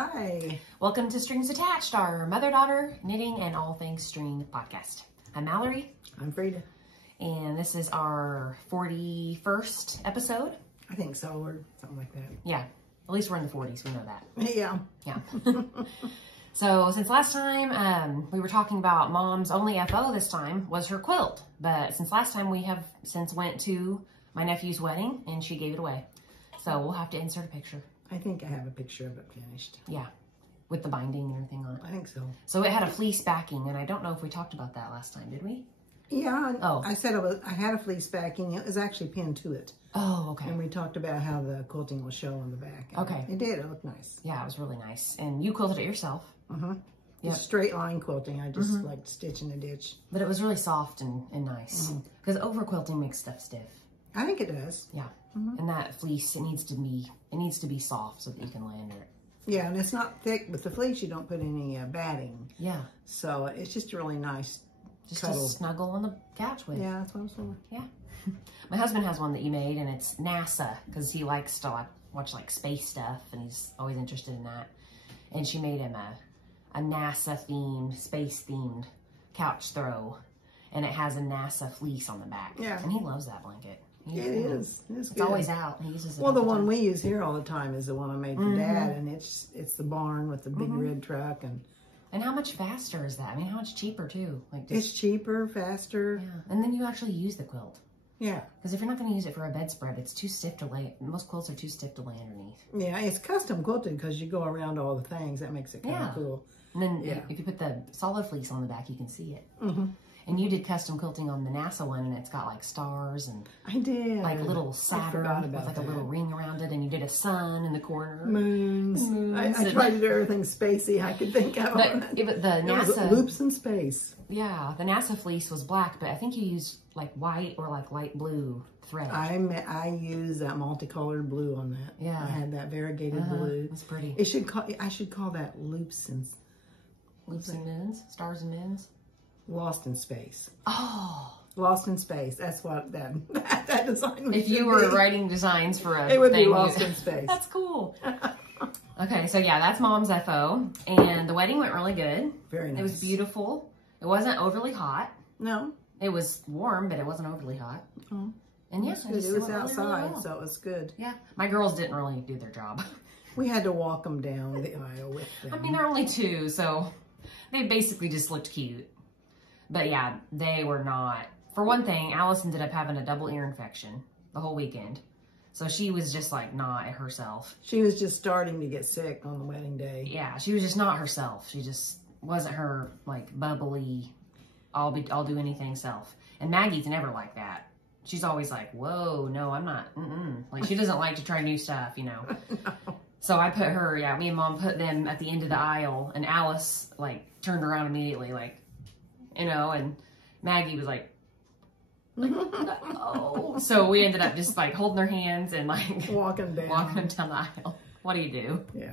Hi. Welcome to Strings Attached, our mother-daughter knitting and all things string podcast. I'm Mallory. I'm Frida. And this is our 41st episode. I think so, or something like that. Yeah, at least we're in the 40s. We know that. Yeah. Yeah. So since last time we were talking about Mom's only FO this time was her quilt. But since last time we have since went to my nephew's wedding and she gave it away. So we'll have to insert a picture. I think I have a picture of it finished. Yeah, with the binding and everything on it. I think so. So it had a fleece backing, and I don't know if we talked about that last time, did we? Yeah. Oh. I said I had a fleece backing. It was actually pinned to it. Oh, okay. And we talked about how the quilting will show on the back. Okay. It did. It looked nice. Yeah, it was really nice. And you quilted it yourself. Mm-hmm. Yep. Straight line quilting. I just like stitch in a ditch. But it was really soft and nice. Because over quilting makes stuff stiff. I think it does. Yeah. And that fleece, it needs to be soft so that you can lander it. Yeah, and it's not thick. With the fleece, you don't put any batting. Yeah. So it's just a really nice Just cuddle. to snuggle on the couch with. Yeah, that's what I'm saying. Yeah. My husband has one that you made, and it's NASA, because he likes to watch like space stuff, and he's always interested in that. And she made him a NASA-themed, space-themed couch throw, and it has a NASA fleece on the back. Yeah. And he loves that blanket. Yeah, it is. It's good. Always out. He uses it. Well, the all one time. we use here all the time is the one I made for Dad, and it's the barn with the big red truck, And how much faster is that? I mean, how much cheaper too? Like it's cheaper, faster. Yeah. And then you actually use the quilt. Yeah. Because if you're not going to use it for a bedspread, it's too stiff to lay. Most quilts are too stiff to lay underneath. Yeah, it's custom quilted because you go around all the things. That makes it kind of cool. And then if you put the solid fleece on the back, you can see it. Mm-hmm. And you did custom quilting on the NASA one, and it's got like stars and I did like a little Saturn with like a little ring around it, and you did a sun in the corner. Moons. I tried to do everything spacey I could think of. But the NASA loops in space. Yeah, the NASA fleece was black, but I think you used like white or like light blue thread. I used that multicolored blue on that. Yeah, I had that variegated blue. That's pretty. I should call that loops and moons, stars and moons. Lost in Space. Oh. Lost in Space. That's what that design would be. If you were writing designs for a it would thing, be Lost in Space. That's cool. Okay, so yeah, that's Mom's FO. And the wedding went really good. Very nice. It was beautiful. It wasn't overly hot. No. It was warm, but it wasn't overly hot. Oh. And yeah, it was outside, so it was good. Yeah. My girls didn't really do their job. We had to walk them down the aisle with them. I mean, they're only 2, so they basically just looked cute. But yeah, they were not. For one thing, Alice ended up having a double ear infection the whole weekend. So she was just like not herself. She was just starting to get sick on the wedding day. Yeah, she was just not herself. She just wasn't her like bubbly, I'll do anything self. And Maggie's never like that. She's always like, whoa, no, I'm not. Like she doesn't like to try new stuff, you know. No. So I put her, me and Mom put them at the end of the aisle, and Alice like turned around immediately, like, you know, and Maggie was like, oh. So we ended up just like holding their hands and like walking them down the aisle. What do you do? Yeah.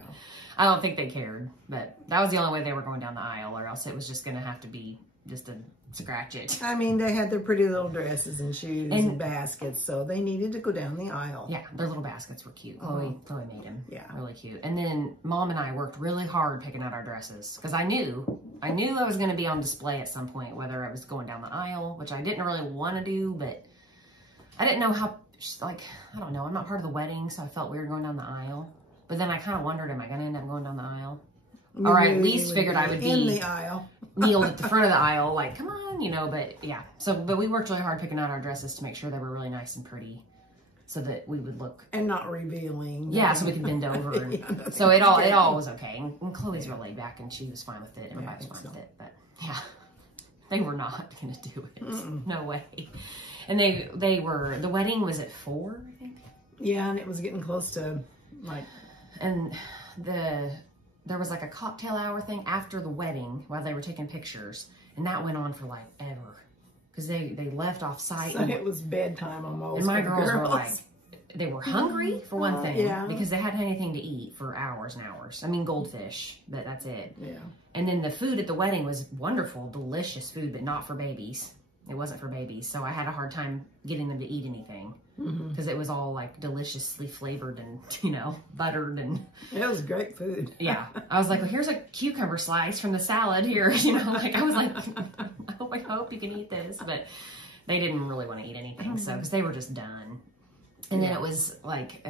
I don't think they cared, but that was the only way they were going down the aisle, or else it was just going to have to be just a scratch it. I mean, they had their pretty little dresses and shoes and baskets, so they needed to go down the aisle. Yeah, their little baskets were cute. Chloe made them. Yeah. Really cute. And then Mom and I worked really hard picking out our dresses, because I knew I was going to be on display at some point, whether I was going down the aisle, which I didn't really want to do, but I didn't know how, like, I don't know. I'm not part of the wedding, so I felt weird going down the aisle. But then I kind of wondered, am I going to end up going down the aisle? Or I at least figured I would be in the aisle. kneeled at the front of the aisle, like, come on, you know, but yeah. But we worked really hard picking out our dresses to make sure they were really nice and pretty so that we would look. And not revealing. Yeah, so we could bend over. And, so it all was okay. And Chloe's real laid back and she was fine with it. And everybody was fine with it. But yeah, they were not going to do it. No way. And the wedding was at 4, I think. Yeah, and it was getting close to like. And there was like a cocktail hour thing after the wedding while they were taking pictures, and that went on for like ever because they left off site. So it was bedtime almost. And my girls were like, they were hungry for one thing, yeah, because they hadn't had anything to eat for hours and hours. I mean, goldfish, but that's it. Yeah. And then the food at the wedding was wonderful, delicious food, but not for babies. It wasn't for babies. So I had a hard time getting them to eat anything because it was all like deliciously flavored and, you know, buttered and. It was great food. Yeah. I was like, well, here's a cucumber slice from the salad here. You know, like I was like, I hope you can eat this. But they didn't really want to eat anything. So, because they were just done. And then it was like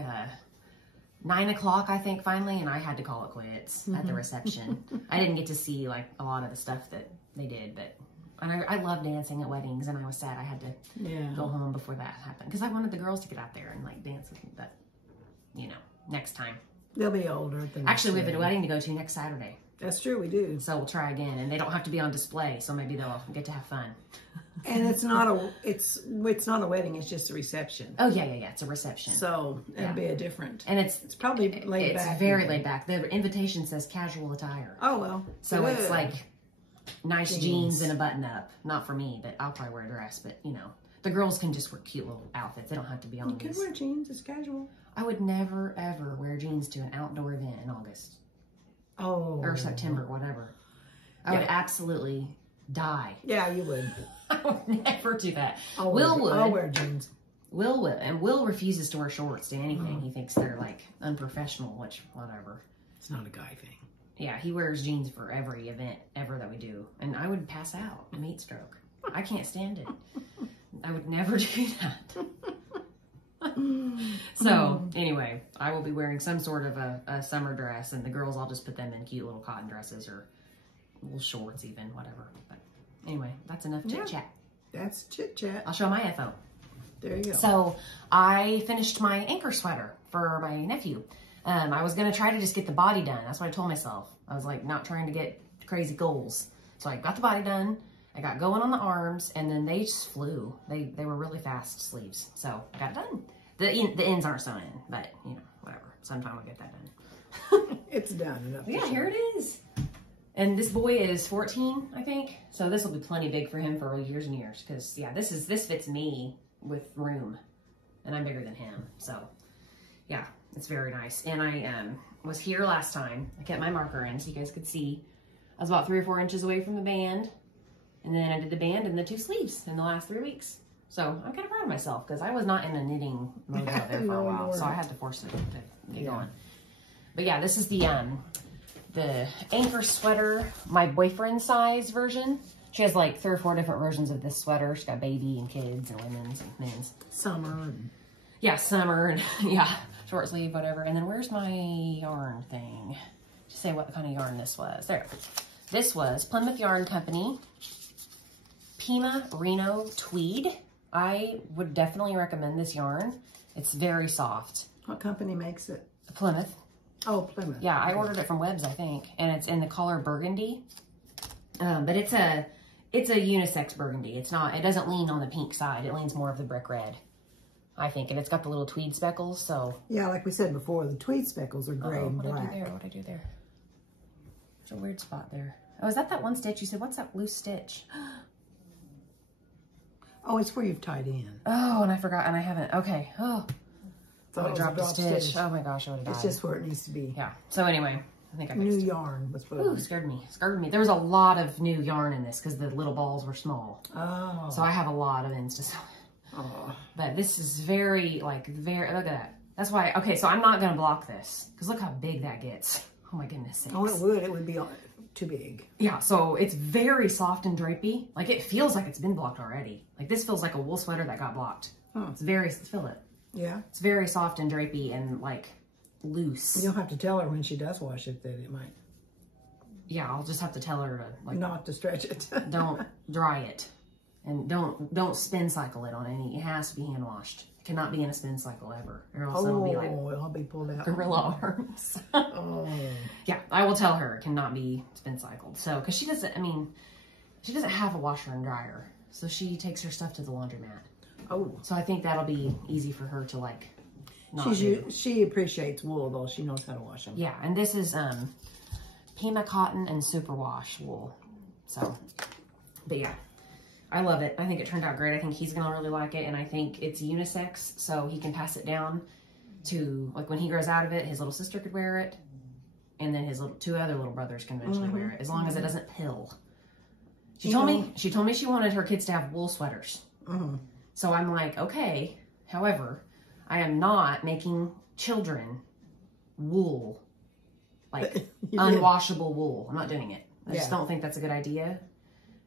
9 o'clock, I think, finally. And I had to call it quits at the reception. I didn't get to see like a lot of the stuff that they did, but. And I love dancing at weddings, and I was sad I had to go home before that happened. Because I wanted the girls to get out there and, like, dance with me. But, you know, next time. They'll be older. Actually, we have a wedding to go to next Saturday. That's true, we do. So we'll try again. And they don't have to be on display, so maybe they'll get to have fun. And it's not a wedding, it's just a reception. Oh, yeah. It's a reception. So it'll be a different. And it's probably laid back. It's very laid back. The invitation says casual attire. Oh, well. So it's like... nice jeans and a button-up. Not for me, but I'll probably wear a dress. But, you know, the girls can just wear cute little outfits. They don't have to be on You can wear jeans. It's casual. I would never, ever wear jeans to an outdoor event in August. Oh. Or September, whatever. I would absolutely die. Yeah, you would. I would never do that. I'll wear jeans. Will would. And Will refuses to wear shorts to anything. He thinks they're, like, unprofessional, which, whatever. It's not a guy thing. Yeah, he wears jeans for every event ever that we do. And I would pass out, heat stroke. I can't stand it. I would never do that. So, anyway, I will be wearing some sort of a summer dress, and the girls, I'll just put them in cute little cotton dresses or little shorts even, whatever. But anyway, that's enough chit-chat. That's chit-chat. I'll show my FO. There you go. So, I finished my Anker sweater for my nephew. I was going to try to just get the body done. That's what I told myself. I was like not trying to get crazy goals. So I got the body done. I got going on the arms, and then they just flew. They were really fast sleeves. So I got it done. The ends aren't sewn in, but you know, whatever. Sometime I'll get that done. It's done. Yeah, here it is. And this boy is 14, I think. So this will be plenty big for him for years and years. Because yeah, this fits me with room, and I'm bigger than him. So yeah. It's very nice. And I was here last time. I kept my marker in so you guys could see. I was about 3 or 4 inches away from the band. And then I did the band and the 2 sleeves in the last 3 weeks. So I'm kind of proud of myself because I was not in a knitting mode out there for a while. So I had to force it to get going. But yeah, this is the Anker sweater, my boyfriend's size version. She has like 3 or 4 different versions of this sweater. She's got baby and kids and women's and men's. Summer. Yeah, summer and yeah. Short sleeve, whatever. And then where's my yarn thing? Just say what kind of yarn this was. There. This was Plymouth Yarn Company Pima Reno Tweed. I would definitely recommend this yarn. It's very soft. What company makes it? Plymouth. Oh, Plymouth. Yeah, I ordered it from Webb's, I think. And it's in the color burgundy. But it's a unisex burgundy. It doesn't lean on the pink side. It leans more of the brick red, I think. And it's got the little tweed speckles, so. Yeah, like we said before, the tweed speckles are gray and black. What'd I do there? There's a weird spot there. Oh, is that one stitch? You said, what's that loose stitch? Oh, it's where you've tied in. Oh, and I forgot, and I haven't. Okay. Oh. I dropped a stitch. Oh my gosh, I would have died. It's just where it needs to be. Yeah. So anyway, I think I fixed it. New yarn was what Ooh, scared me. Scared me. There was a lot of new yarn in this because the little balls were small. Oh. So I have a lot of ends to sew. Oh. But this is very, look at that. That's why, okay, so I'm not going to block this because look how big that gets. Oh my goodness sakes. Oh, it would. It would be too big. Yeah, so it's very soft and drapey. Like it feels like it's been blocked already. Like this feels like a wool sweater that got blocked. Oh. Feel it. Yeah. It's very soft and drapey and like loose. You'll have to tell her when she does wash it that it might. Yeah, I'll just have to tell her to like not to stretch it. Don't dry it. And don't spin cycle it on any. It has to be hand washed. It cannot be in a spin cycle ever. Or else it'll be like it'll be pulled out. Gorilla arms. Oh. Yeah, I will tell her it cannot be spin cycled. So, because she doesn't have a washer and dryer. So she takes her stuff to the laundromat. Oh. So I think that'll be easy for her to like not She appreciates wool though. She knows how to wash them. Yeah, and this is Pima cotton and superwash wool. So, but yeah. I love it. I think it turned out great. I think he's going to really like it. And I think it's unisex, so he can pass it down to, like, when he grows out of it, his little sister could wear it. And then his 2 other little brothers can eventually wear it, as long as it doesn't pill. She told me she wanted her kids to have wool sweaters. Mm-hmm. So I'm like, okay. However, I am not making children wool, like unwashable wool. I'm not doing it. I just don't think that's a good idea.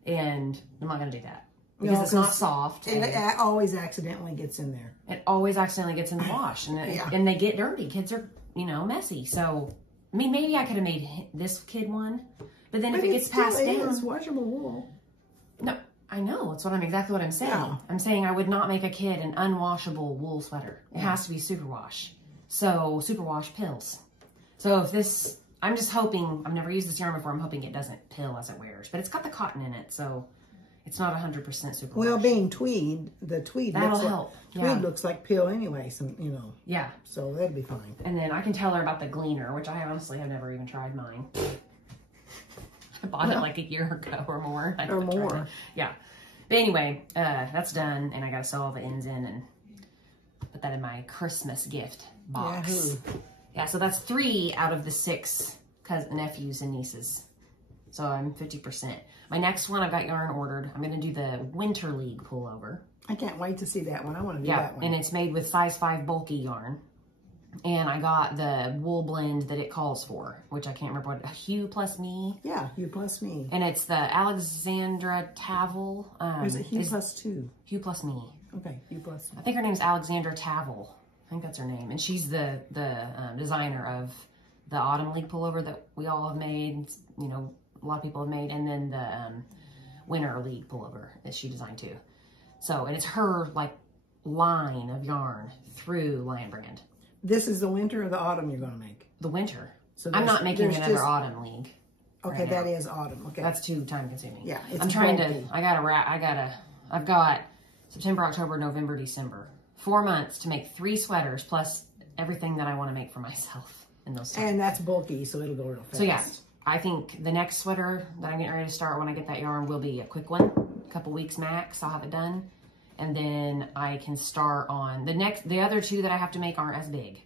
And I'm not going to do that. Because it's not soft. It always accidentally gets in there. It always accidentally gets in the wash. And they get dirty. Kids are, messy. So, I mean, maybe I could have made this kid one. But then if it gets passed down. It's washable wool. No, I know. That's exactly what I'm saying. Yeah. I'm saying I would not make a kid an unwashable wool sweater. It has to be superwash. So, superwash pills. So if this, I'm just hoping, I've never used this yarn before, I'm hoping it doesn't pill as it wears. But it's got the cotton in it, so it's not 100% superwash. Well, being tweed, the tweed that'll help. Tweed looks like pill anyway, Yeah. So that'd be fine. And then I can tell her about the gleaner, which I honestly have never even tried mine. I bought it like a year ago or more. Or more. Yeah. But anyway, that's done, and I got to sew all the ends in and put that in my Christmas gift box. Yahoo. Yeah, so that's 3 out of the 6 nephews and nieces. So I'm 50%. My next one, I've got yarn ordered. I'm going to do the Winter League pullover. I can't wait to see that one. I want to do that one. And it's made with size 5 bulky yarn. And I got the wool blend that it calls for, which I can't remember what, Hue Plus Me. Yeah, Hue Plus Me. And it's the Alexandra Tavel. Or is it Hue Plus 2? Hue Plus Me. Okay, Hue Plus Me. I think her name's Alexandra Tavel. I think that's her name. And she's the designer of the Autumn League pullover that we all have made. A lot of people have made. And then the Winter League pullover that she designed too. So, and it's her line of yarn through Lion Brand. This is the winter or the autumn you're going to make? The winter. So I'm not making another Autumn League. Okay, that is autumn. Okay. That's too time consuming. Yeah. I'm trying to, I've got September, October, November, December. 4 months to make 3 sweaters plus everything that I want to make for myself in those times. And that's bulky, so it'll go real fast. So yeah, I think the next sweater that I'm getting ready to start when I get that yarn will be a quick one. A couple weeks max, I'll have it done. And then I can start on the other 2 that I have to make aren't as big.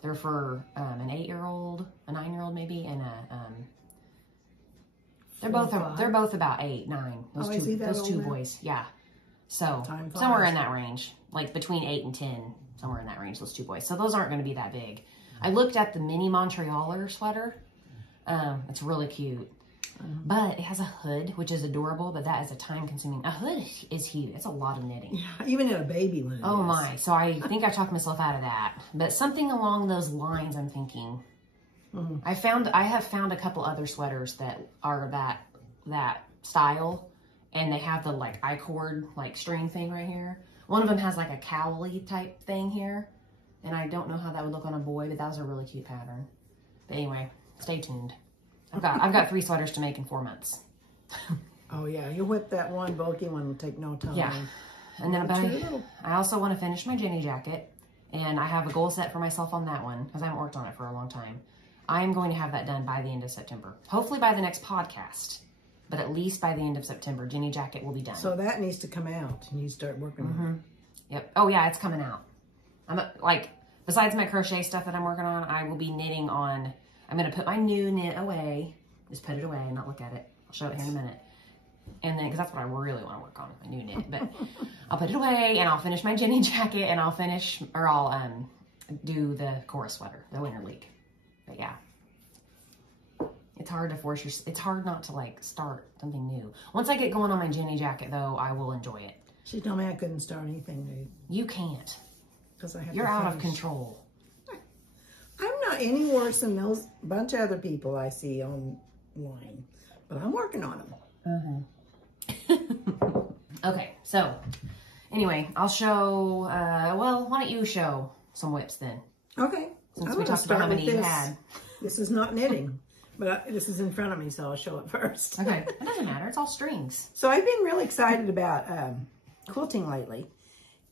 They're for an 8-year-old, a 9-year-old maybe, and they're both about 8, 9. Those two boys, yeah. So somewhere in that range, like between 8 and 10, somewhere in that range, those 2 boys. So those aren't going to be that big. I looked at the mini Montrealer sweater. It's really cute. But it has a hood, which is adorable, but that is a time-consuming. A hood is huge. It's a lot of knitting. Yeah, even in a baby one. Oh my! So I think I talked myself out of that. But something along those lines, I'm thinking. Mm-hmm. I have found a couple other sweaters that are that style, and they have the I-cord string thing right here. One of them has a cowly type thing here, and I don't know how that would look on a boy, but that was a really cute pattern. But anyway, stay tuned. I've got 3 sweaters to make in 4 months. Oh yeah, you'll whip that one bulky one. Will take no time. Yeah, and then I also want to finish my Jenny jacket, and I have a goal set for myself on that one because I haven't worked on it for a long time. I am going to have that done by the end of September. Hopefully by the next podcast, but at least by the end of September, Jenny jacket will be done. So that needs to come out, and you start working on it. Yep. Oh yeah, it's coming out. I'm besides my crochet stuff that I'm working on, I will be knitting on. I'm going to put my new knit away. Just put it away and not look at it. I'll show it here in a minute. And then, because that's what I really want to work on, my new knit. But I'll put it away and I'll finish my Jenny jacket and I'll do the chorus sweater, the Winter League. But yeah. It's hard to it's hard not to start something new. Once I get going on my Jenny jacket though, I will enjoy it. She told me I couldn't start anything new. You can't. Because You're out of control. I'm not any worse than those bunch of other people I see online, but I'm working on them. Okay, so anyway, I'll show, well, why don't you show some whips then? Okay. Since we talked about how many you had. This is not knitting, but this is in front of me, so I'll show it first. Okay, it doesn't matter. It's all strings. So I've been really excited about quilting lately,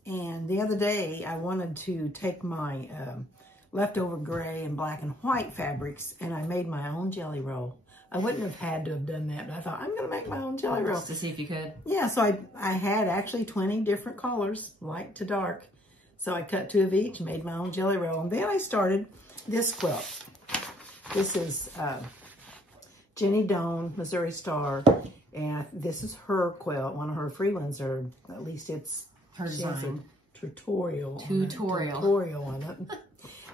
and the other day I wanted to take my leftover gray and black and white fabrics, and I made my own jelly roll. I wouldn't have had to have done that, but I thought, I'm going to make my own jelly roll. Just to see if you could? Yeah, so I had actually 20 different colors, light to dark. So I cut 2 of each, made my own jelly roll, and then I started this quilt. This is Jenny Doan, Missouri Star, And this is her quilt. One of her free ones, or at least it's her design. Tutorial on it.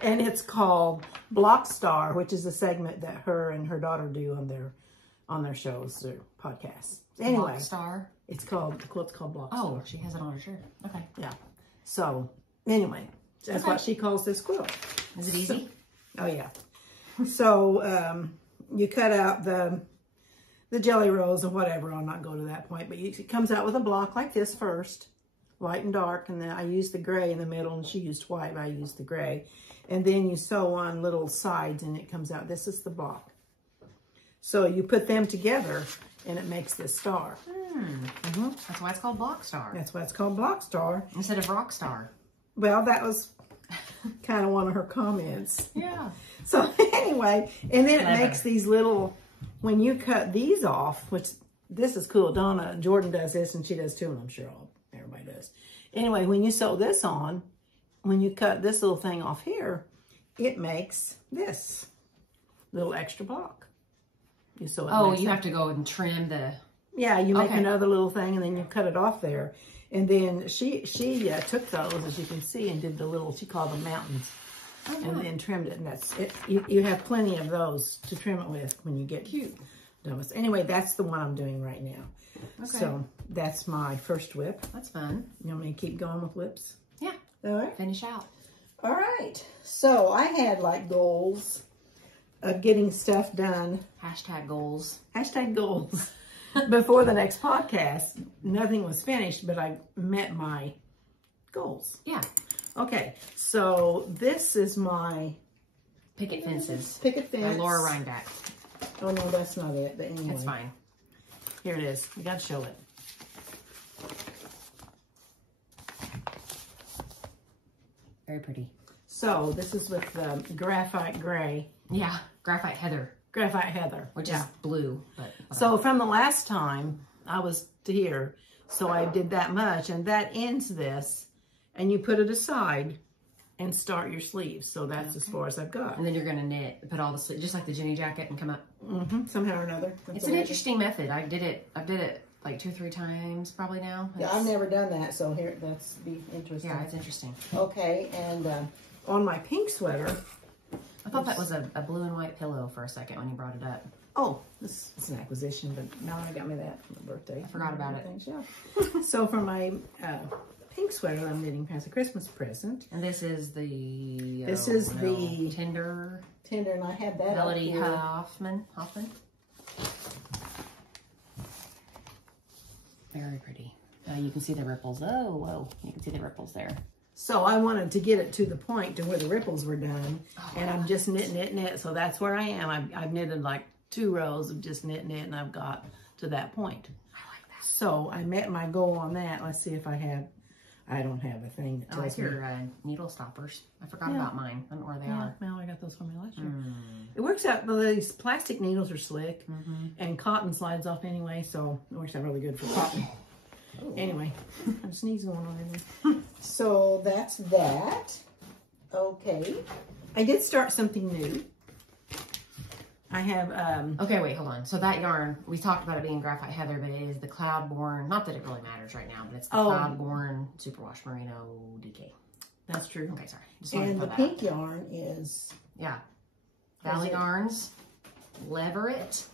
And it's called Block Star, which is a segment that her and her daughter do on their shows, their podcasts. Anyway, Block Star. The quilt's called Block Star. Oh, she has it on her shirt. Okay. Yeah. So anyway, that's what she calls this quilt. Is it easy? Oh yeah. So you cut out the jelly rolls or whatever. I'll not go to that point, but it comes out with a block like this first, light and dark, and then I used the gray in the middle, and she used white, but I used the gray. And then you sew on little sides, and it comes out. This is the block. So you put them together, and it makes this star. That's why it's called Block Star. That's why it's called Block Star. Instead of Rock Star. Well, that was kind of one of her comments. Yeah. So anyway, and then it makes these little, when you cut these off, which this is cool. Jordan does this, and she does too, and I'm sure everybody does. Anyway, when you sew this on, when you cut this little thing off here, it makes this little extra block. So you have to go and trim the... Yeah, you make another little thing, and then you cut it off there. And then she took those, as you can see, and did the little, she called them mountains, and then trimmed it. And that's it. You have plenty of those to trim it with when you get done with. Anyway, that's the one I'm doing right now. Okay. So that's my first whip. That's fun. You want me to keep going with whips? Yeah. All right. Finish out. All right. So I had like goals of getting stuff done. Hashtag goals. Hashtag goals. Before the next podcast, nothing was finished, but I met my goals. Yeah. Okay, so this is my Picket Fences. Picket Fence. By Laura Reinbach. Oh no, that's not it. But anyway, that's fine. Here it is. You got to show it. Very pretty. So this is with graphite gray. Yeah, graphite heather. Graphite heather. Which is blue. But so from the last time I was here, so I did that much, and that ends this, and you put it aside and start your sleeves. So that's as far as I've got. And then you're going to knit, put all the sleeves, just like the Jenny jacket, and come up. Somehow or another. It's an interesting method. I did it like 2 or 3 times probably now. Yeah, I've never done that, so here, that's be interesting. Yeah, it's interesting. Okay, and on my pink sweater, I thought that was a blue and white pillow for a second when you brought it up. Oh, this is an acquisition, but Mallory got me that for my birthday. I forgot about it. Things, yeah. So for my pink sweater, I'm knitting as a Christmas present. And this is the... the... Tender, and I had that Melody Hoffman. Very pretty. You can see the ripples. Oh, whoa. You can see the ripples there. So I wanted to get it to the point to where the ripples were done. And I'm just knit. So that's where I am. I've knitted like 2 rows of just knit, and I've got to that point. I like that. So I met my goal on that. Let's see if I have... I don't have a thing that tells me. your needle stoppers. I forgot about mine. I don't know where they are. Well, I got those from me last year. It works out, these plastic needles are slick, and cotton slides off anyway, so it works out really good for cotton. Anyway, I'm sneezing going on in there. So that's that. Okay. I did start something new. I have... Okay, wait, hold on. So that yarn, we talked about it being graphite heather, but it is the Cloudborn, not that it really matters right now, but it's the Cloudborn Superwash Merino DK. That's true. Okay, sorry. And the pink yarn is... Yeah. Valley Yarns, Leverett.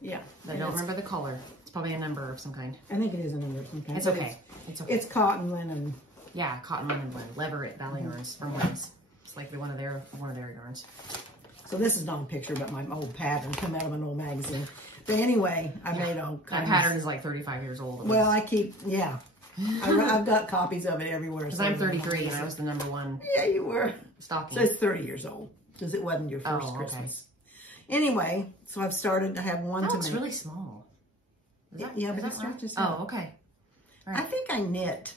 Yeah. I don't remember the color. It's probably a number of some kind. I think it is a number of some kind. It's okay. It's okay. It's cotton linen. Yeah, cotton linen blend. Leverett Valley Yarns from Wings. It's like one of their yarns. So this is not a picture, but my old pattern come out of an old magazine. But anyway, I made all kinds. My pattern is like 35 years old. Well, I keep, I've got copies of it everywhere. Because I'm 33 and I was the #1. Yeah, you were. Stocking. So it's 30 years old because it wasn't your first Christmas. Anyway, so I've started to have one to make. It's really small. But it starts to say. Oh, okay. Right. I think I knit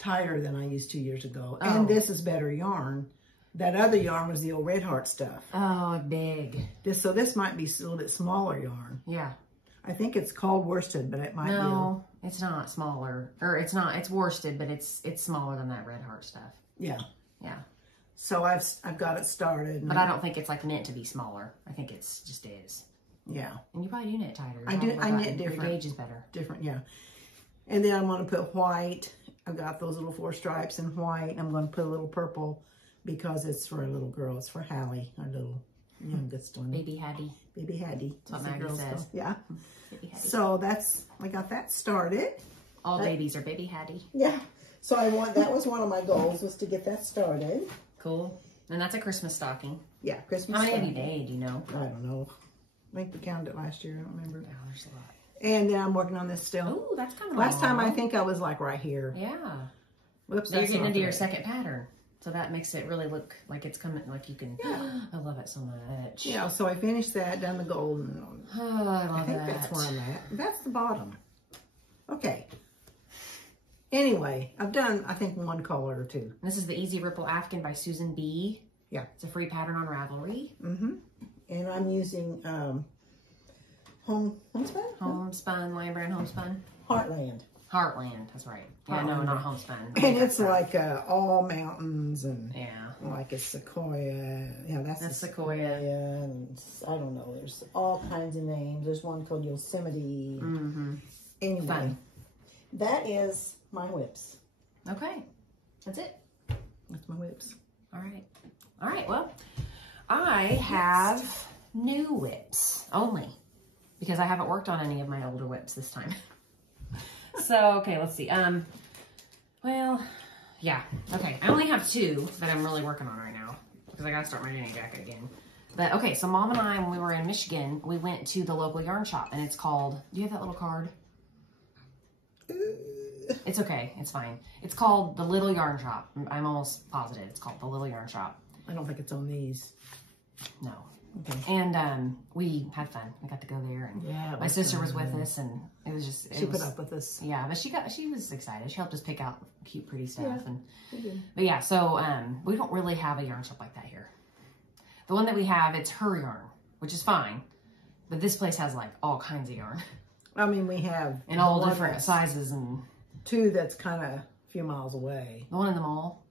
tighter than I used 2 years ago. And this is better yarn. That other yarn was the old Red Heart stuff. Oh, big. So this might be a little bit smaller yarn. Yeah. I think it's called worsted, but it might be. No, it's not smaller. Or it's not. It's worsted, but it's smaller than that Red Heart stuff. Yeah. Yeah. So I've got it started. But I don't think it's like meant to be smaller. I think it's just is. Yeah. And you probably do knit tighter. I knit different. Your gauge is better. Different, yeah. And then I'm going to put white. I've got those little 4 stripes in white. I'm going to put a little purple because it's for a little girl. It's for Hallie, our little youngest one. Baby Hattie. Baby Hattie. That's what Maggie says. Yeah. Baby Hattie. So I got that started. All babies are Baby Hattie. Yeah. So that was one of my goals, was to get that started. Cool. And that's a Christmas stocking. Yeah, Christmas How many stocking. have you made, do you know? I don't know. I think we counted it last year. I don't remember. Oh, there's a lot. And then I'm working on this still. Oh, that's kind of Last time I think I was like right here. Yeah. Whoops. So you're getting into your second pattern. So that makes it really look like it's coming, like you can. Yeah. I love it so much. Yeah, so I finished that, done the golden. Oh, I love I think that. that's where I'm at. That's the bottom. Okay. Anyway, I've done, I think, one color or two. This is the Easy Ripple Afghan by Susan B. Yeah. It's a free pattern on Ravelry. Mm-hmm. And I'm using homespun? Homespun, Lion Brand Homespun. Heartland. Heartland, that's right. Yeah, no, not Homespun. And it's like all mountains and yeah, like a sequoia. Yeah, that's sequoia. And I don't know. There's all kinds of names. There's one called Yosemite. Mm-hmm. Anyway, Fun. That is my whips. Okay, that's it. That's my whips. All right. All right, well, I have new whips only because I haven't worked on any of my older whips this time. So, okay, let's see. Well, yeah, okay. I only have 2 that I'm really working on right now because I got to start my Jenny jacket again. But, okay, so Mom and I, when we were in Michigan, we went to the local yarn shop, and it's called, do you have that little card? It's okay. It's fine. It's called the Little Yarn Shop. I'm almost positive it's called the Little Yarn Shop. I don't think it's on these. No. Okay. And we had fun. We got to go there, and yeah, my sister was with us, and it was just she put up with us. Yeah, but she was excited. She helped us pick out cute, pretty stuff. Yeah, and we did. But yeah, so we don't really have a yarn shop like that here. The one that we have, it's her yarn, which is fine, but this place has like all kinds of yarn. I mean, we have in all different sizes, and 2 that's kind of a few miles away. The one in the mall.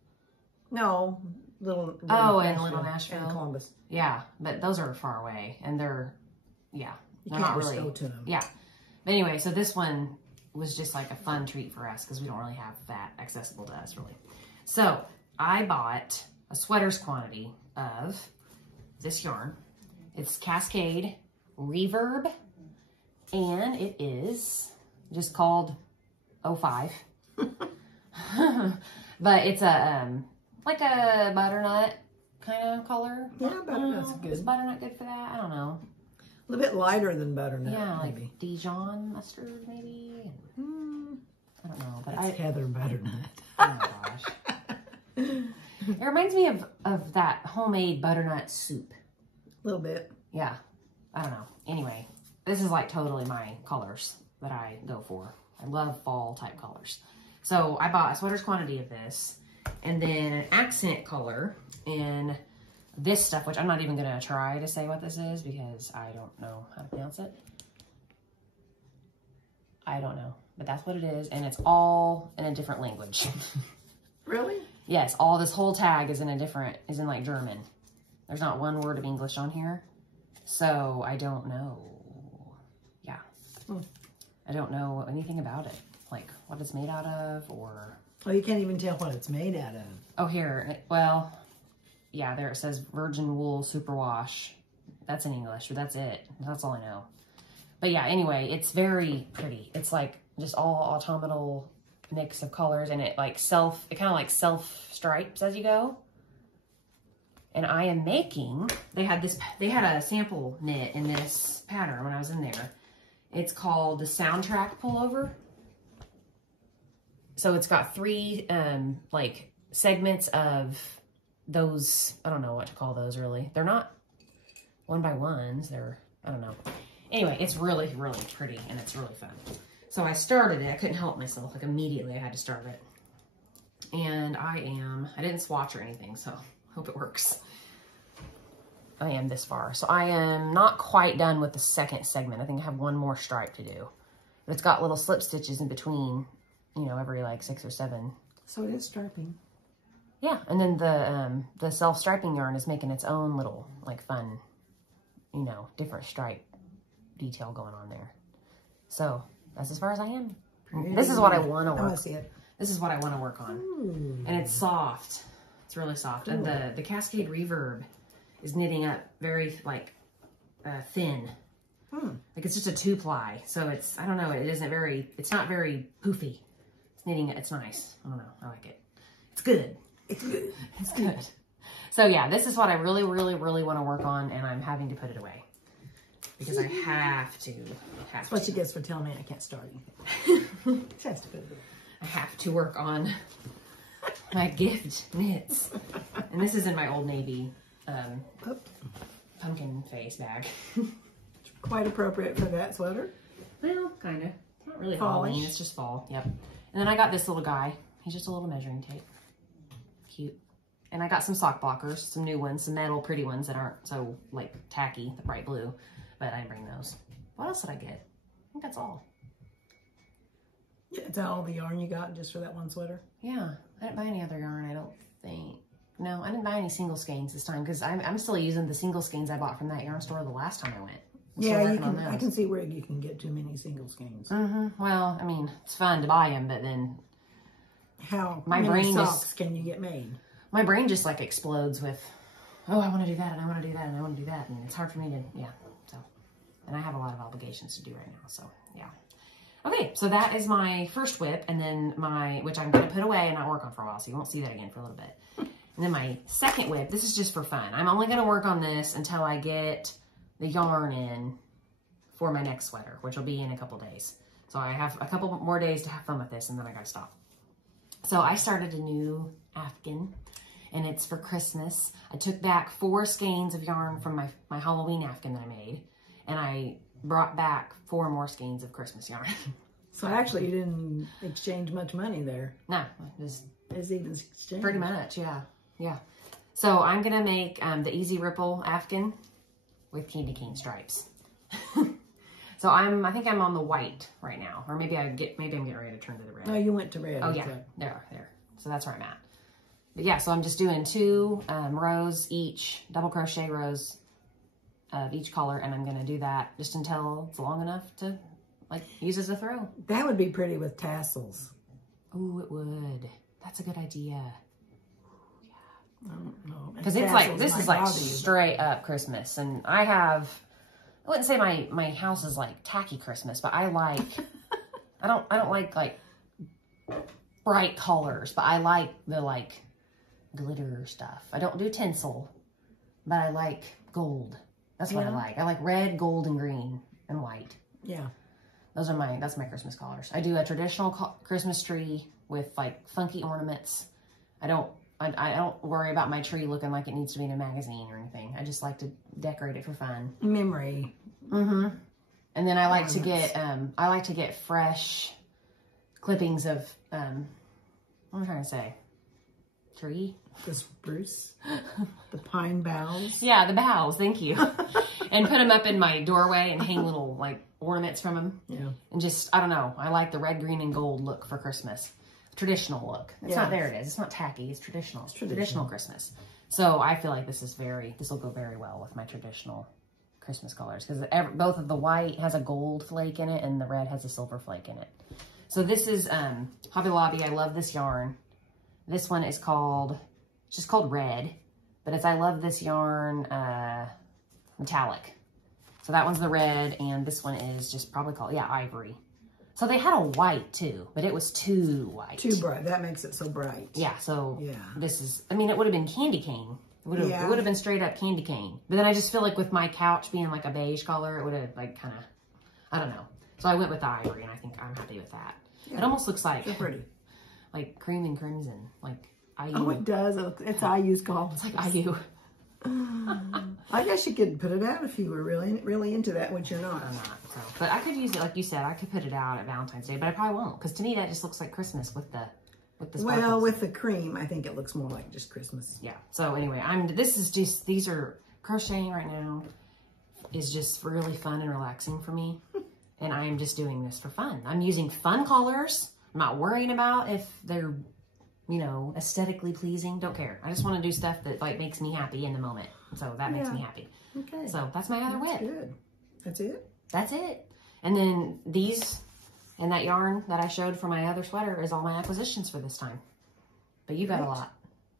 No. Little Nashville and Columbus. Yeah, but those are far away, and they're you they're can't not just really go to them. Yeah, but anyway, so this one was just like a fun treat for us because we don't really have that accessible to us really. So I bought a sweater's quantity of this yarn. It's Cascade Reverb, and it is just called 05. But it's a like a butternut kind of color. Yeah, butternut's good. Is butternut good for that? I don't know. A little bit lighter than butternut. Yeah, maybe. like Dijon mustard, maybe. I don't know, but it's Heather butternut. Oh my gosh! It reminds me of that homemade butternut soup. A little bit. Yeah, I don't know. Anyway, this is like totally my colors that I go for. I love fall type colors. So I bought a sweater's quantity of this. And then an accent color in this stuff, which I'm not even going to try to say what this is because I don't know how to pronounce it. I don't know, but that's what it is. And it's all in a different language. Really? Yes, this whole tag is in like German. There's not one word of English on here. So I don't know. Yeah. I don't know anything about it. Like what it's made out of or... Oh, you can't even tell what it's made out of. Oh, here. Well, yeah, there it says virgin wool superwash. That's in English, but that's it. That's all I know. But yeah, anyway, it's very pretty. It's like just all autumnal mix of colors, and it kind of like self stripes as you go. And I am making, they had a sample knit in this pattern when I was in there. It's called the Soundtrack Pullover. So it's got 3 like segments of those, I don't know what to call those really. They're not 1x1s, I don't know. Anyway, it's really, really pretty and it's really fun. So I started it, I couldn't help myself, like immediately I had to start it. And I didn't swatch or anything, so hope it works. I am this far. So I am not quite done with the second segment. I think I have 1 more stripe to do. But it's got little slip stitches in between, you know, every like 6 or 7. So it is striping. Yeah, and then the self-striping yarn is making its own little like fun, you know, different stripe detail going on there. So that's as far as I am. Pretty. This is what I want to I work want to see it. This is what I want to work on. Ooh. And it's soft. It's really soft. And the Cascade Reverb is knitting up very, like, thin. Like, it's just a 2-ply. So it's, I don't know, it's not very poofy. It's knitting, it's nice. I don't know. I like it. It's good. It's good. It's good. So, yeah, this is what I really, really, really want to work on, and I'm having to put it away. Because I have to. That's what she gets for telling me I can't start anything. She has to put it away. I have to work on my gift knits. And this is in my Old Navy pumpkin face bag. Quite appropriate for that sweater. Well, kind of. Not really Fallish. Halloween, it's just fall. Yep. And then I got this little guy. He's just a little measuring tape. Cute. And I got some sock blockers, some new ones, some metal pretty ones that aren't so, like, tacky, the bright blue. But I didn't bring those. What else did I get? I think that's all. Yeah, is that all the yarn you got just for that one sweater? Yeah. I didn't buy any other yarn, I don't think. No, I didn't buy any single skeins this time because I'm still using the single skeins I bought from that yarn store the last time I went. Yeah, you can. I can see where you can get too many single skeins. Well, I mean, it's fun to buy them, but then how my many brain socks just can you get made? My brain just like explodes with, oh, I want to do that, and I want to do that, and I want to do that, and it's hard for me to, yeah. So, and I have a lot of obligations to do right now, so yeah. Okay, so that is my first whip, and then which I'm gonna put away and not work on for a while, so you won't see that again for a little bit. And then my second whip, this is just for fun. I'm only gonna work on this until I get the yarn in for my next sweater, which will be in a couple days. So I have a couple more days to have fun with this, and then I gotta stop. So I started a new afghan, and it's for Christmas. I took back 4 skeins of yarn from my Halloween afghan that I made, and I brought back 4 more skeins of Christmas yarn. So actually you didn't exchange much money there. No, it was even exchange. pretty much, yeah. Yeah. So I'm gonna make the Easy Ripple afghan with candy cane stripes. So I think I'm on the white right now, or maybe I'm getting ready to turn to the red. No, you went to red. Oh yeah, there. So that's where I'm at. But yeah, so I'm just doing 2 rows each, double crochet rows of each color, and I'm gonna do that just until it's long enough to like use as a throw. That would be pretty with tassels. Ooh, it would. That's a good idea. I don't know. Because it's like, this is like straight up Christmas. And I wouldn't say my house is like tacky Christmas, but I like, I don't like bright colors, but I like the like glitter stuff. I don't do tinsel, but I like gold. That's what I like. I like red, gold, and green, and white. Yeah. That's my Christmas colors. I do a traditional Christmas tree with like funky ornaments. I don't worry about my tree looking like it needs to be in a magazine or anything. I just like to decorate it for fun. Memory. And then I like to get fresh clippings of what am I trying to say? Tree? The spruce. The pine boughs. Yeah, the boughs. Thank you. And put them up in my doorway and hang little like ornaments from them. Yeah. And just, I don't know. I like the red, green, and gold look for Christmas. Traditional look. It's not, there it is. It's not tacky. It's traditional. It's traditional Christmas. So I feel like this will go very well with my traditional Christmas colors, because both of the white has a gold flake in it and the red has a silver flake in it. So this is Hobby Lobby. I love this yarn. This one is just called Red, but I love this yarn metallic. So that one's the red, and this one is just probably called, Ivory. So they had a white too, but it was too white. Too bright. That makes it so bright. Yeah, so this is, I mean, it would have been candy cane. It would have been straight up candy cane. But then I just feel like with my couch being like a beige color, it would have like kind of, I don't know. So I went with the ivory, and I think I'm happy with that. Yeah. It almost looks like, so pretty. Like cream and crimson, like IU. Oh, it does. It's IU's call. It's like IU. I guess you could put it out if you were really into that, which you're not. I'm not. So. But I could use it, like you said, I could put it out at Valentine's Day, but I probably won't, because to me that just looks like Christmas with the sparkles. Well, with the cream, I think it looks more like just Christmas. Yeah. So anyway, these are crocheting right now is just really fun and relaxing for me, and I'm just doing this for fun. I'm using fun colors. I'm not worrying about if they're, aesthetically pleasing. Don't care. I just want to do stuff that like makes me happy in the moment. So that makes me happy. Okay. So that's my other whip. Good. That's it? that's it. And then these and that yarn that I showed for my other sweater is all my acquisitions for this time. But you got a lot.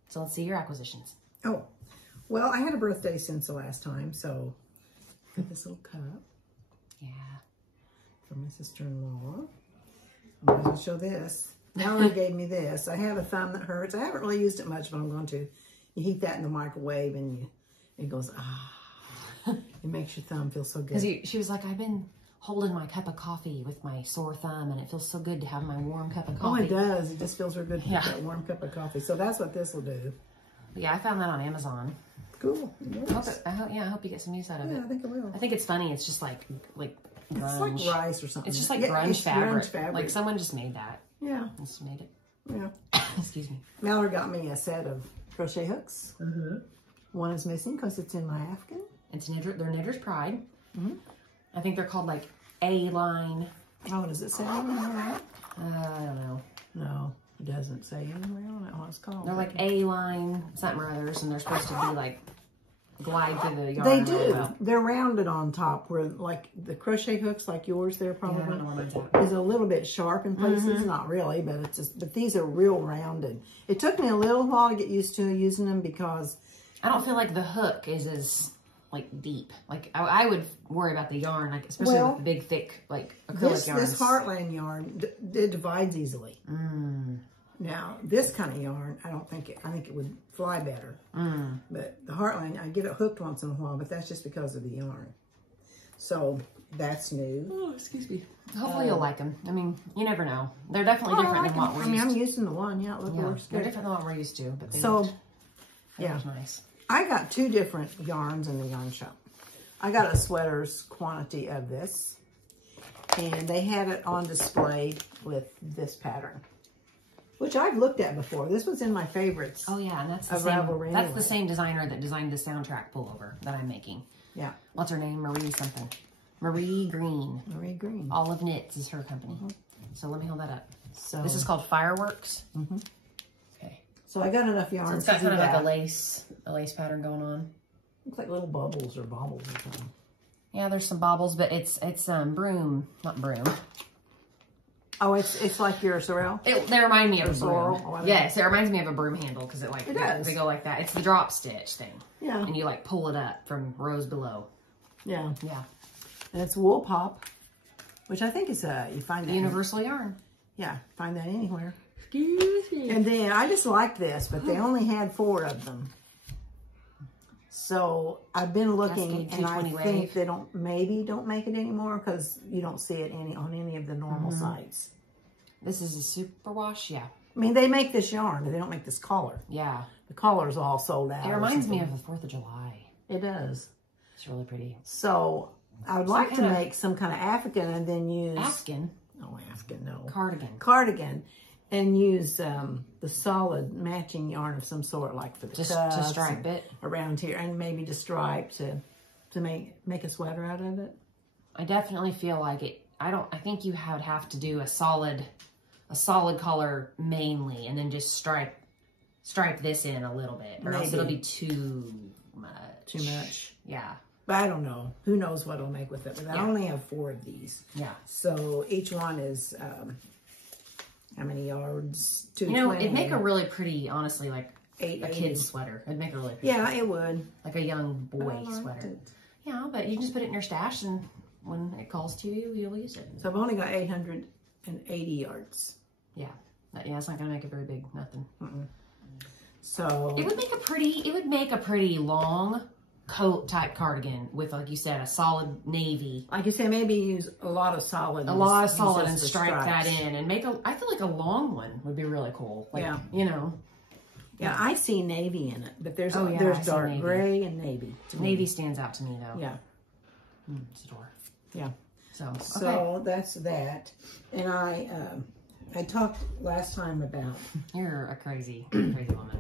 So let's see your acquisitions. Oh, well, I had a birthday since the last time, so got this little cup. Yeah. From my sister-in-law. I'm going to show this. Mallory gave me this. I have a thumb that hurts. I haven't really used it much, but I'm going to. You heat that in the microwave and it goes, ah. It makes your thumb feel so good. Because she was like, I've been holding my cup of coffee with my sore thumb and it feels so good to have my warm cup of coffee. Oh, it does. It just feels real good to yeah. get that warm cup of coffee. So that's what this will do. Yeah, I found that on Amazon. Cool. Yes. I hope you get some use out of it. Yeah, I think I will. I think it's funny. It's just like grunge. It's like rice or something. It's just like grunge fabric. Like someone just made that. Yeah. Just made it. Yeah. Excuse me. Mallory got me a set of crochet hooks. Mm-hmm. One is missing because it's in my Afghan. They're Knitter's Pride. Mm-hmm. I think they're called like A-line. Oh, does it say anywhere on that? I don't know. No, it doesn't say anywhere on it what it's called. They're like A-line something or others, and they're supposed to be like glide through the yarn. They do. Really well. They're rounded on top, where like the crochet hooks, like yours, there probably Yeah, I don't know where mine's at. is a little bit sharp in places. Mm-hmm. Not really, but it's just. But these are real rounded. It took me a little while to get used to using them because I don't feel like the hook is as like deep. Like I would worry about the yarn, like especially with the big thick like acrylic yarns. This Heartland yarn it divides easily. Mm. Now this kind of yarn, I think it would fly better. Mm. But the Heartland, I get it hooked once in a while, but that's just because of the yarn. So that's new. Oh, excuse me. Hopefully you'll like them. I mean, you never know. They're definitely different than what we're used to. I'm using the one. Yeah, look, it works they're good. different than what we're used to. But they yeah, nice. I got 2 different yarns in the yarn shop. I got a sweater's quantity of this, and they had it on display with this pattern, which I've looked at before. This was in my favorites. Oh yeah, and that's the same. That's the same designer that designed the soundtrack pullover that I'm making. Yeah. What's her name? Marie something. Marie Green. Marie Green. Olive Knits is her company. Mm-hmm. So let me hold that up. So this is called Fireworks. Mm-hmm. Okay. So I got enough yarn. So it's got kind of like a lace pattern going on. Looks like little bubbles or baubles or something. Yeah, there's some baubles, but it's broom, not broom. Oh, it's like your sorrel? They remind me of a broom. Sorrel, yes, it reminds me of a broom handle because it does. They go like that. It's the drop stitch thing. Yeah. And you like pull it up from rows below. Yeah. Yeah. And it's wool pop, which I think is you find that universal yarn. Yeah, find that anywhere. Excuse me. And then I just like this, but they only had 4 of them. So I've been looking, and I think they don't make it anymore because you don't see it on any of the normal sites. This is a superwash, yeah. I mean, they make this yarn, but they don't make this collar. Yeah. The collar's all sold out. It reminds me of the 4th of July. It does. It's really pretty. So I would like to make some kind of African and then use... Afghan? Oh, Afghan, no. Cardigan. Cardigan. And use the solid matching yarn of some sort, like for the just to stripe it around here, and maybe to stripe to make a sweater out of it. I definitely feel like it. I think you would have to do a solid color mainly, and then just stripe this in a little bit, or else it'll be too much. Too much. Yeah. But I don't know. Who knows what I'll make with it? But I only have 4 of these. Yeah. So each one is. How many yards? 220. You know, it'd make a really pretty, honestly, like 880. a kid's sweater. It'd make a really pretty. Yeah, it would. Like a young boy sweater. Yeah, but you can just put it in your stash, and when it calls to you, you'll use it. So I've only got 880 yards. Yeah. It's not going to make a very big nothing. So it would make a pretty long coat type cardigan with, like you said, a solid navy. Like you said, maybe use a lot of solid. And stripe that in and I feel like a long one would be really cool. Like, yeah. You know. Yeah, I see navy in it, but there's dark gray and navy. Navy stands out to me though. Yeah. It's a door. Yeah. So that's that. And I talked last time about. You're a crazy woman.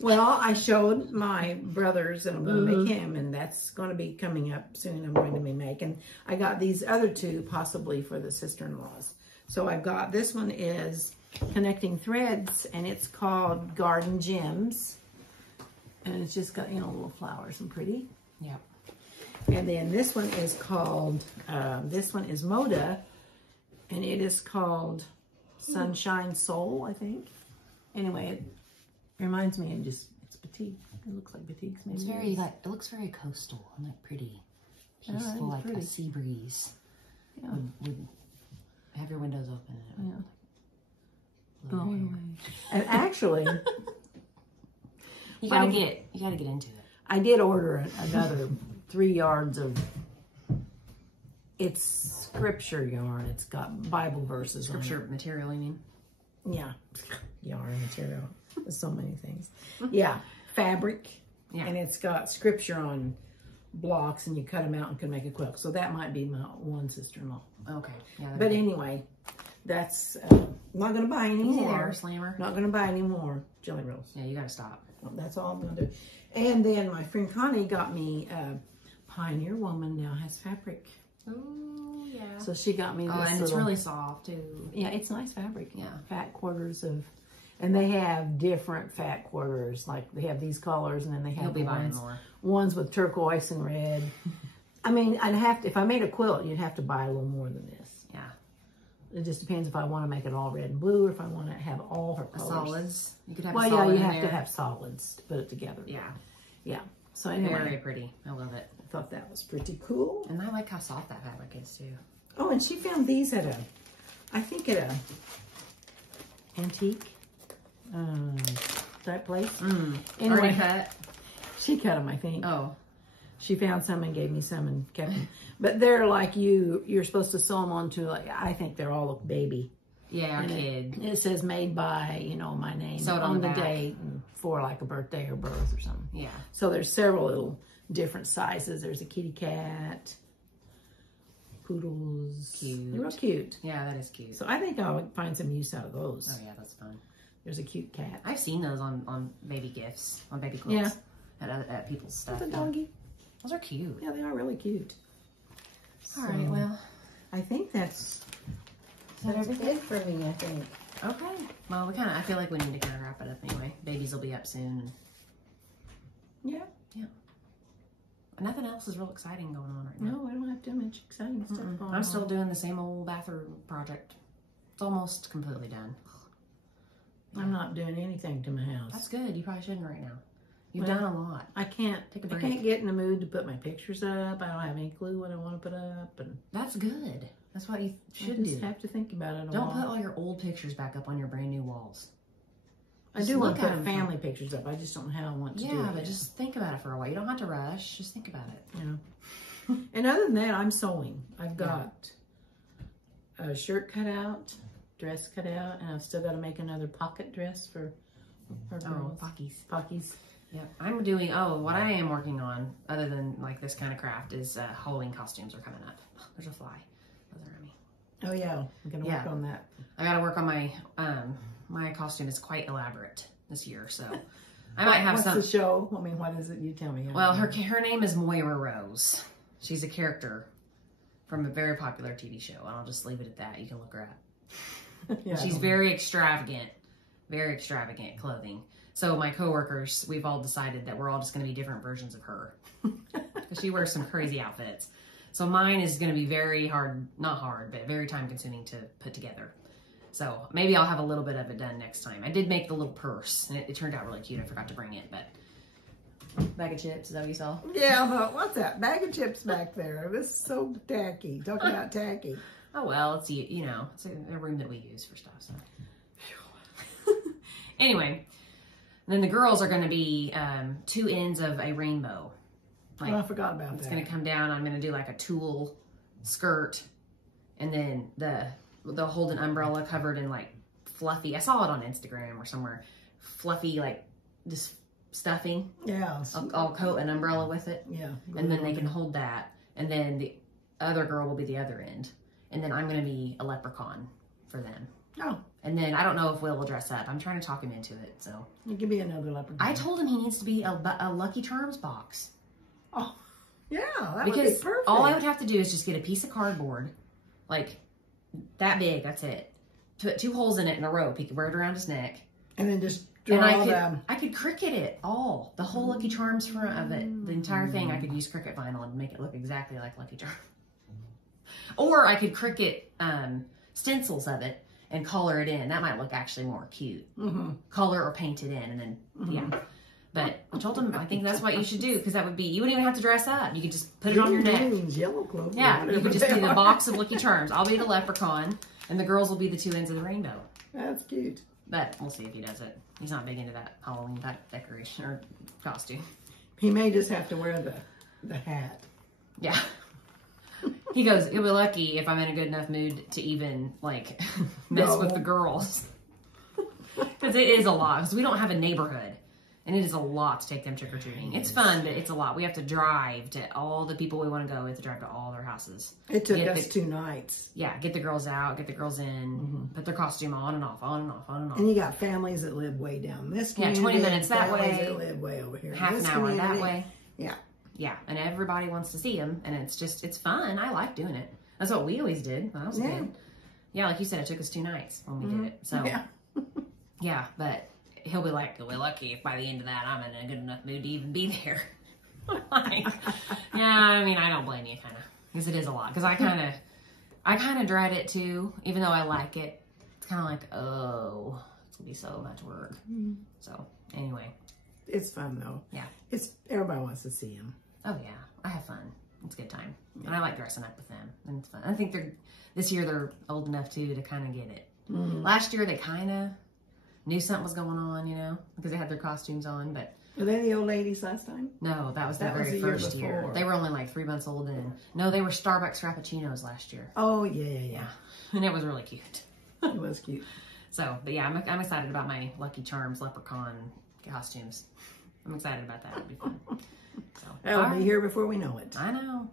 Well, I showed my brothers that I'm going to make him, and that's going to be coming up soon. I'm going to be making. I got these other 2 possibly for the sister-in-laws. So I've got, this one is Connecting Threads, and it's called Garden Gems. And it's just got, little flowers and pretty. Yeah. And then this one is called, this one is Moda, and it is called Sunshine Soul, I think. Anyway, it reminds me of just, it's batik. It looks like batiks maybe. It's very, like, it looks very coastal and like pretty, peaceful, like pretty. a sea breeze. Yeah. Would have your windows open. And Yeah. Blowing away. And actually, you gotta get into it. I did order another 3 yards of, it's scripture yarn. It's got Bible verses Scripture on it. material, you mean? Yeah, yarn material. There's so many things. Yeah, fabric. Yeah. And it's got scripture on blocks, and you cut them out and can make a quilt. So that might be my one sister-in-law. Okay. Yeah. But anyway, that's, I'm not going to buy any more. Slammer. Not going to buy any more Jelly Rolls. Yeah, you gotta stop. That's all I'm going to do. And then my friend Connie got me, Pioneer Woman now has fabric. Oh, yeah. So she got me this and it's little, really soft, too. yeah, it's nice fabric. Yeah. Fat quarters of, and they have different fat quarters. Like they have these colors, and then they have You'll be buying more. Ones with turquoise and red. I mean, I'd have to, if I made a quilt, you'd have to buy a little more than this. Yeah. It just depends if I want to make it all red and blue, or if I want to have all her colors. Solids. You could have Well, a solid yeah, you in have there. to have solids to put it together. Yeah. Yeah. So anyway, Very pretty. I love it. I thought that was pretty cool. And I like how soft that fabric is, too. Oh, and she found these at a, I think at a antique type place. Anyway, Already cut? she cut them, I think. Oh. She found some and gave me some and kept them. But they're like you're supposed to sew them onto, like, I think they're all look baby. Yeah, And kid. It says made by, you know, my name Sewed on on the the back. date and for like a birthday or birth or something. Yeah. So there's several little different sizes. There's a kitty cat, poodles. Cute. They're real cute. Yeah, that is cute. So I think I would find some use out of those. Oh, yeah, that's fun. There's a cute cat. I've seen those on baby gifts, on baby quilts. Yeah. At people's stuff. The doggy. Those are cute. Yeah, they are really cute. All right, well. I think that's it for me, I think. Okay. Well, I feel like we need to kind of wrap it up anyway. Babies will be up soon. Yeah. Yeah. Nothing else is real exciting going on right now. No, I don't have too much exciting stuff going on. I'm still doing the same old bathroom project. It's almost completely done. I'm not doing anything to my house. That's good. You probably shouldn't right now. You've Well, done a lot. I can't. Take a I break. can't get in the mood to put my pictures up. I don't have any clue what I want to put up, and That's good. That's what you I should just do. have to think about it. Don't put all your old pictures back up on your brand new walls. I just do want look to at put 'em. family pictures up. I just don't know how I want to do Yeah, it. but yet. just think about it for a while. You don't have to rush. Just think about it. Yeah. And other than that, I'm sewing. I've got a shirt cut out, dress cut out, and I've still got to make another pocket dress for our girls. Pockies. Yeah, I'm doing, what I am working on, other than like this kind of craft, is Halloween costumes are coming up. There's a fly. Bother me. Oh yeah, I'm gonna work on that. I gotta work on my, my costume is quite elaborate this year, so I might have What's some. the show? I mean, what is it? You tell me. Well, her name is Moira Rose. She's a character from a very popular TV show, and I'll just leave it at that. You can look her up. Yeah, She's very extravagant clothing. So my coworkers, we've all decided that we're all just going to be different versions of her. Because she wears some crazy outfits. So mine is going to be very hard, not hard, but very time consuming to put together. So maybe I'll have a little bit of it done next time. I did make the little purse, and it turned out really cute. I forgot to bring it, but bag of chips, is that what you saw? Yeah, I thought, what's that? Bag of chips back there. This is so tacky. Talk about tacky. Oh, well, it's, you know, it's a room that we use for stuff, so. Anyway, then the girls are going to be 2 ends of a rainbow. Like, I forgot about that. It's going to come down. I'm going to do like a tulle skirt, and then they'll hold an umbrella covered in like fluffy. I saw it on Instagram or somewhere. Fluffy, like just stuffing. Yeah. I'll coat an umbrella with it. Yeah. And then they can hold that, and then the other girl will be the other end, and then I'm going to be a leprechaun for them. Oh. And then I don't know if Will will dress up. I'm trying to talk him into it. So You could be another leopard. I told him he needs to be a Lucky Charms box. Oh, yeah, that Because would be perfect. all I would have to do is just get a piece of cardboard, like that big, that's it. Put 2 holes in it and a rope. He could wear it around his neck. And then just draw And I could Cricut it all. The whole Lucky Charms front of it. The entire thing, I could use Cricut vinyl and make it look exactly like Lucky Charms. Or I could Cricut stencils of it and color it in. That might look actually more cute. Color or paint it in, and then, yeah. But I told him, I think that's what you should do, because that would be, you wouldn't even have to dress up. You could just put it on your neck. Yellow clover. Yeah, you could just be the box of Lucky Charms. I'll be the leprechaun, and the girls will be the two ends of the rainbow. That's cute. But we'll see if he does it. He's not big into that Halloween decoration or costume. He may just have to wear the hat. Yeah. He goes, you'll be lucky if I'm in a good enough mood to even, like, mess with the girls. Because it is a lot. Because we don't have a neighborhood. And it is a lot to take them trick-or-treating. It's fun, but it's a lot. We have to drive to all the people we want to go. We have to drive to all their houses. It took us 2 nights. Yeah, get the girls out, get the girls in, put their costume on and off, on and off, on and off. And you got families that live way down this community. Yeah, 20 minutes that way. Families that live way over here. Half an hour that way. Yeah. Yeah, and everybody wants to see them, and it's fun. I like doing it. That's what we always did when I was a kid. Yeah, like you said, it took us 2 nights when we did it. So, yeah, but he'll be like, we're lucky if by the end of that I'm in a good enough mood to even be there. Like, yeah, I mean, I don't blame you, kind of, because it is a lot. Because I kind of dread it too, even though I like it. It's kind of like, oh, it's gonna be so much work. So anyway, it's fun though. Yeah, everybody wants to see him. Oh yeah, I have fun. It's a good time, and I like dressing up with them, and it's fun. I think this year they're old enough too to kind of get it. Last year they kind of knew something was going on, you know, because they had their costumes on, but. Were they the old ladies last time? No, that was the very first year. They were only like 3 months old, and no, they were Starbucks Frappuccinos last year. Oh, yeah. And it was really cute. It was cute. So, but yeah, I'm excited about my Lucky Charms leprechaun costumes. I'm excited about that. It'll be fun. So, That'll be here before we know it. I know.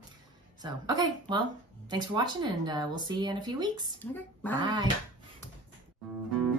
So, okay, well, thanks for watching, and we'll see you in a few weeks. Okay, bye. Bye.